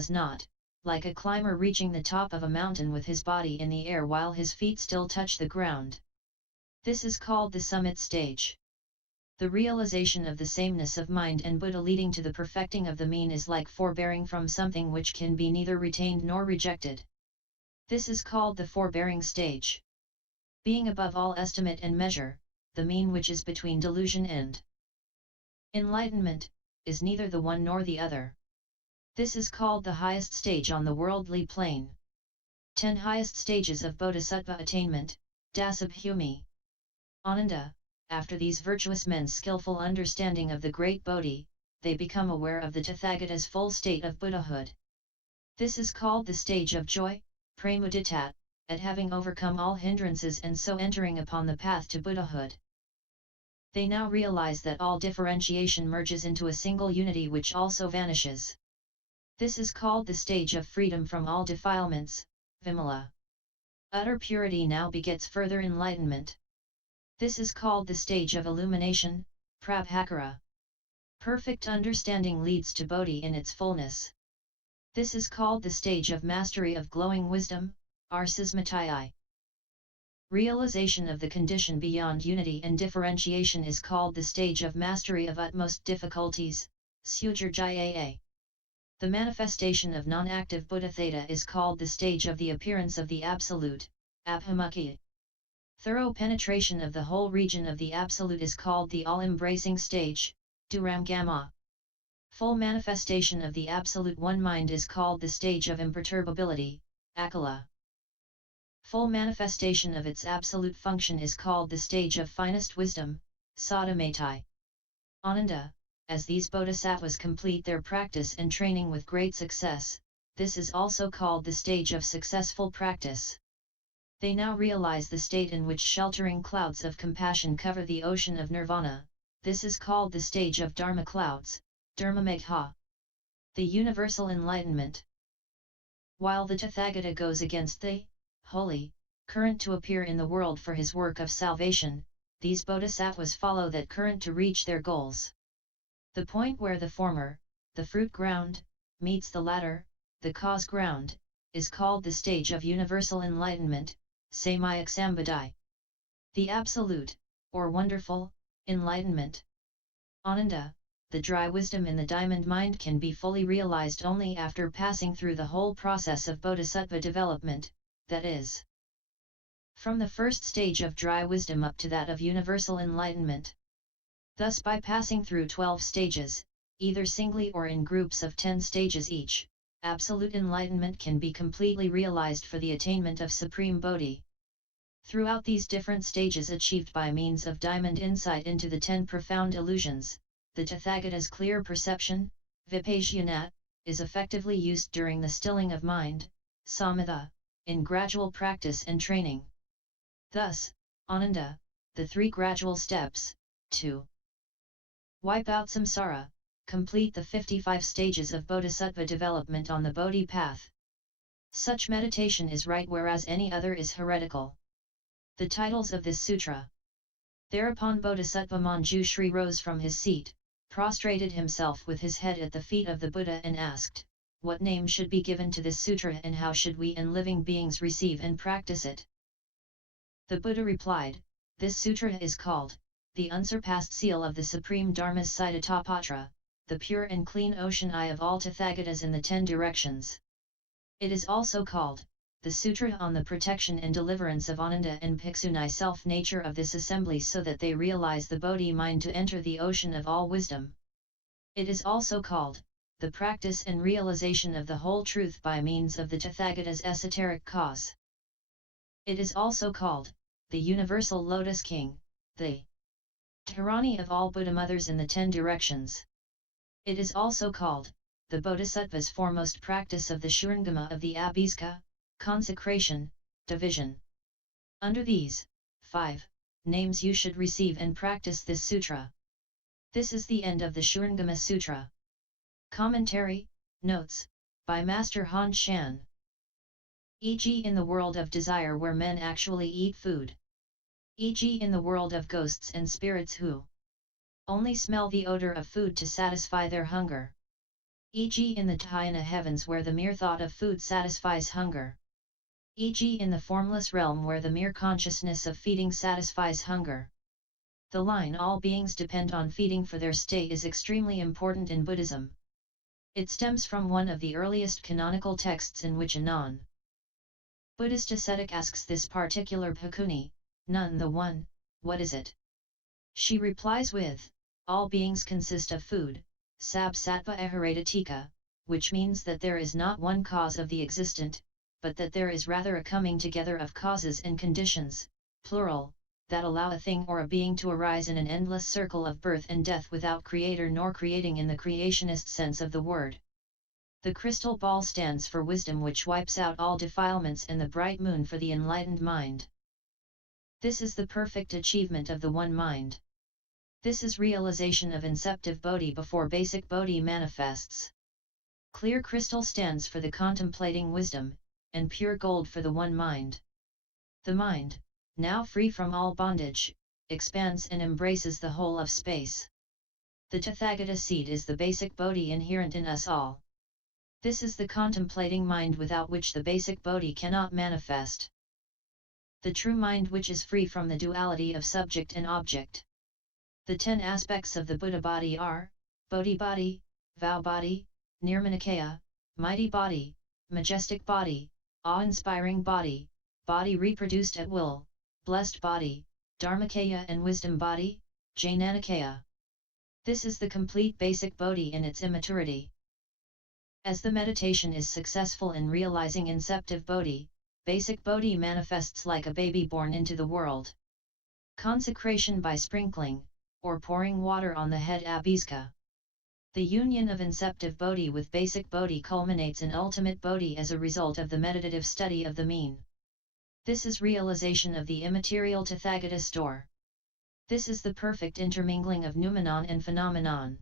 does not, like a climber reaching the top of a mountain with his body in the air while his feet still touch the ground. This is called the summit stage. The realization of the sameness of mind and Buddha leading to the perfecting of the mean is like forbearing from something which can be neither retained nor rejected. This is called the forbearing stage. Being above all estimate and measure, the mean which is between delusion and enlightenment, is neither the one nor the other. This is called the highest stage on the worldly plane. 10 highest stages of Bodhisattva attainment, das abhimukhi. Ananda. After these virtuous men's skillful understanding of the great Bodhi, they become aware of the Tathagata's full state of Buddhahood. This is called the stage of joy, pramudita, at having overcome all hindrances and so entering upon the path to Buddhahood. They now realize that all differentiation merges into a single unity which also vanishes. This is called the stage of freedom from all defilements, vimala. Utter purity now begets further enlightenment. This is called the stage of illumination, prabhakara. Perfect understanding leads to Bodhi in its fullness. This is called the stage of mastery of glowing wisdom, arcismatii. Realization of the condition beyond unity and differentiation is called the stage of mastery of utmost difficulties, sudurjayaa. The manifestation of non-active Bhutathata is called the stage of the appearance of the Absolute, abhimukhi. Thorough penetration of the whole region of the Absolute is called the all-embracing stage, duramgamaa. Full manifestation of the Absolute One Mind is called the stage of imperturbability, acala. Full manifestation of its absolute function is called the stage of finest wisdom, sudurjayaa. Ananda. As these bodhisattvas complete their practice and training with great success, this is also called the stage of successful practice. They now realize the state in which sheltering clouds of compassion cover the ocean of nirvana. This is called the stage of dharma clouds, duramgamaa. The universal enlightenment. While the Tathagata goes against the holy current to appear in the world for his work of salvation, these bodhisattvas follow that current to reach their goals. The point where the former, the fruit ground, meets the latter, the cause ground, is called the stage of universal enlightenment, samyaksambodhi. The absolute, or wonderful, enlightenment. Ananda. The dry wisdom in the diamond mind can be fully realized only after passing through the whole process of bodhisattva development, that is, from the first stage of dry wisdom up to that of universal enlightenment. Thus by passing through 12 stages, either singly or in groups of 10 stages each, absolute enlightenment can be completely realized for the attainment of supreme Bodhi. Throughout these different stages achieved by means of diamond insight into the 10 profound illusions, the Tathagata's clear perception, vipassana, is effectively used during the stilling of mind, samatha, in gradual practice and training. Thus, Ananda, the 3 gradual steps, to wipe out samsara, complete the 55 stages of bodhisattva development on the Bodhi path. Such meditation is right whereas any other is heretical. The titles of this sutra. Thereupon Bodhisattva Manjushri rose from his seat, prostrated himself with his head at the feet of the Buddha and asked, what name should be given to this sutra and how should we and living beings receive and practice it? The Buddha replied, this sutra is called, the unsurpassed seal of the Supreme Dharma's Siddhatapatra, the pure and clean ocean eye of all Tathagatas in the 10 directions. It is also called, the Sutra on the protection and deliverance of Ananda and Bhikshuni self-nature of this assembly so that they realize the Bodhi mind to enter the ocean of all wisdom. It is also called, the practice and realization of the whole truth by means of the Tathagata's esoteric cause. It is also called, the Universal Lotus King, the Dharani of all Buddha mothers in the 10 directions. It is also called, the Bodhisattva's foremost practice of the duramgamaa of the abhimukhi, consecration, division. Under these 5 names you should receive and practice this sutra. This is the end of the Duramgamaa Sutra. Commentary, notes, by Master Han Shan. E.g. in the world of desire where men actually eat food. E.g. in the world of ghosts and spirits who only smell the odor of food to satisfy their hunger. e.g. in the Dhyana heavens where the mere thought of food satisfies hunger. E.g. in the formless realm where the mere consciousness of feeding satisfies hunger. The line all beings depend on feeding for their state is extremely important in Buddhism. It stems from one of the earliest canonical texts in which a non-Buddhist ascetic asks this particular bhikkhuni, "Nun the One, what is it?" She replies with, "All beings consist of food, sab sattva aharatika," which means that there is not one cause of the existent, but that there is rather a coming together of causes and conditions, plural, that allow a thing or a being to arise in an endless circle of birth and death without creator nor creating in the creationist sense of the word. The crystal ball stands for wisdom, which wipes out all defilements, and the bright moon for the enlightened mind. This is the perfect achievement of the one mind. This is realization of inceptive Bodhi before basic Bodhi manifests. Clear crystal stands for the contemplating wisdom, and pure gold for the one mind. The mind, now free from all bondage, expands and embraces the whole of space. The Tathagata seed is the basic Bodhi inherent in us all. This is the contemplating mind without which the basic Bodhi cannot manifest. The true mind which is free from the duality of subject and object. The 10 aspects of the Buddha body are, Bodhi body, vow body, nirmanakaya, mighty body, majestic body, awe-inspiring body, body reproduced at will, blessed body, dharmakaya, and wisdom body, jnanakaya. This is the complete basic Bodhi in its immaturity. As the meditation is successful in realizing inceptive Bodhi, basic Bodhi manifests like a baby born into the world. Consecration by sprinkling, or pouring water on the head abhiska. The union of inceptive Bodhi with basic Bodhi culminates in ultimate Bodhi as a result of the meditative study of the mean. This is realization of the immaterial Tathagata store. This is the perfect intermingling of noumenon and phenomenon.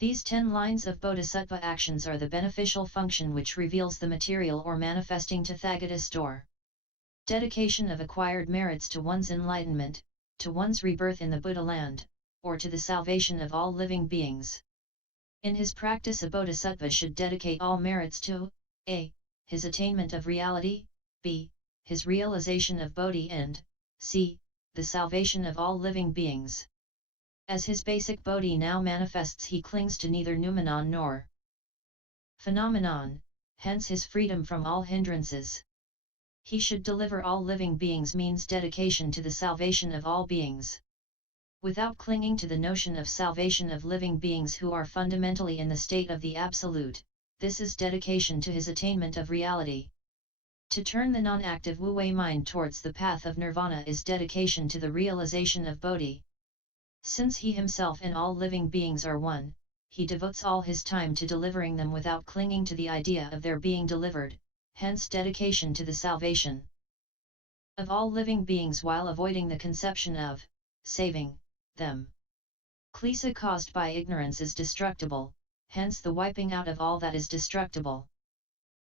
These 10 lines of Bodhisattva actions are the beneficial function which reveals the material or manifesting Tathagata store. Dedication of acquired merits to one's enlightenment, to one's rebirth in the Buddha land, or to the salvation of all living beings. In his practice, a Bodhisattva should dedicate all merits to a. his attainment of reality, b. his realization of Bodhi, and c. the salvation of all living beings. As his basic Bodhi now manifests, he clings to neither noumenon nor phenomenon, hence his freedom from all hindrances. He should deliver all living beings means dedication to the salvation of all beings. Without clinging to the notion of salvation of living beings who are fundamentally in the state of the Absolute, this is dedication to his attainment of reality. To turn the non-active wu-wei mind towards the path of nirvana is dedication to the realization of Bodhi. Since he himself and all living beings are one, he devotes all his time to delivering them without clinging to the idea of their being delivered, hence dedication to the salvation of all living beings while avoiding the conception of saving them. Klesa caused by ignorance is destructible, hence the wiping out of all that is destructible.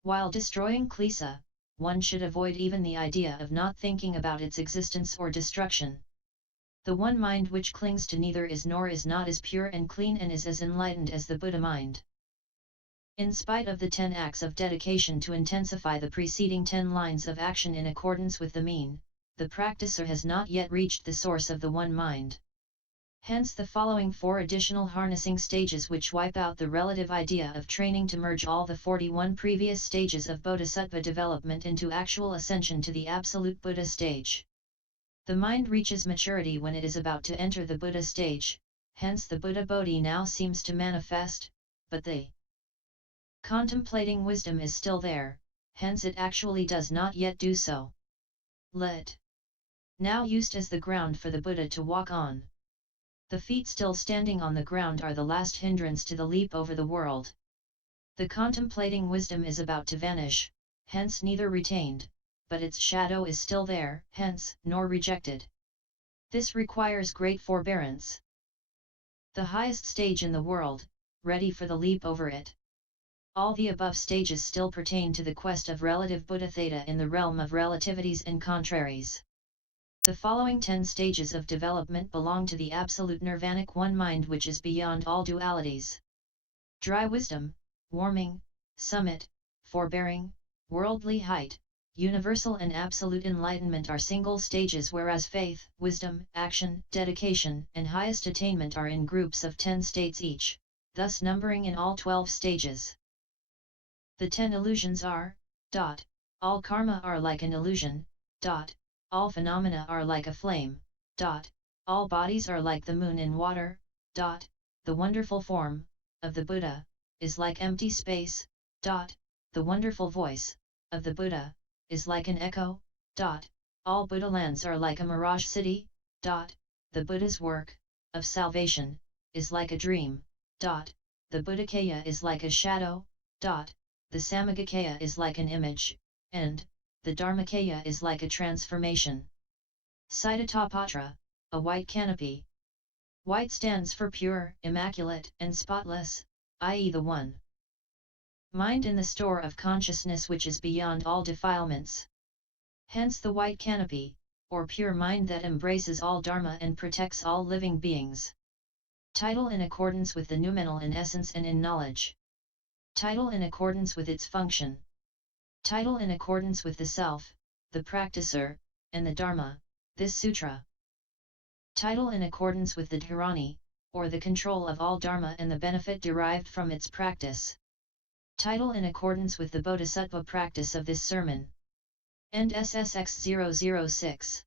While destroying klesa, one should avoid even the idea of not thinking about its existence or destruction. The one mind which clings to neither is nor is not is pure and clean and is as enlightened as the Buddha mind. In spite of the 10 acts of dedication to intensify the preceding 10 lines of action in accordance with the mean, the practicer has not yet reached the source of the one mind. Hence the following 4 additional harnessing stages which wipe out the relative idea of training to merge all the 41 previous stages of Bodhisattva development into actual ascension to the absolute Buddha stage. The mind reaches maturity when it is about to enter the Buddha stage, hence the Buddha Bodhi now seems to manifest, but the contemplating wisdom is still there, hence it actually does not yet do so. Let now used as the ground for the Buddha to walk on. The feet still standing on the ground are the last hindrance to the leap over the world. The contemplating wisdom is about to vanish, hence neither retained, but its shadow is still there, hence, nor rejected. This requires great forbearance. The highest stage in the world, ready for the leap over it. All the above stages still pertain to the quest of relative Bhutathata in the realm of relativities and contraries. The following 10 stages of development belong to the absolute nirvanic one mind which is beyond all dualities. Dry wisdom, warming, summit, forbearing, worldly height, universal and absolute enlightenment are single stages, whereas faith, wisdom, action, dedication, and highest attainment are in groups of 10 states each, thus numbering in all 12 stages. The 10 illusions are, all karma are like an illusion, all phenomena are like a flame, all bodies are like the moon in water, the wonderful form of the Buddha is like empty space, the wonderful voice of the Buddha is like an echo, all Buddha lands are like a mirage city, the Buddha's work of salvation is like a dream, the Buddhakaya is like a shadow, the Samagakaya is like an image, and the Dharmakaya is like a transformation. Siddhatapatra, a white canopy. White stands for pure, immaculate, and spotless, i.e. the one. Mind in the store of consciousness which is beyond all defilements. Hence the white canopy, or pure mind that embraces all dharma and protects all living beings. Title in accordance with the noumenal in essence and in knowledge. Title in accordance with its function. Title in accordance with the self, the practicer, and the dharma, this sutra. Title in accordance with the dharani, or the control of all dharma and the benefit derived from its practice. Title in accordance with the bodhisattva practice of this sermon. End SSX 006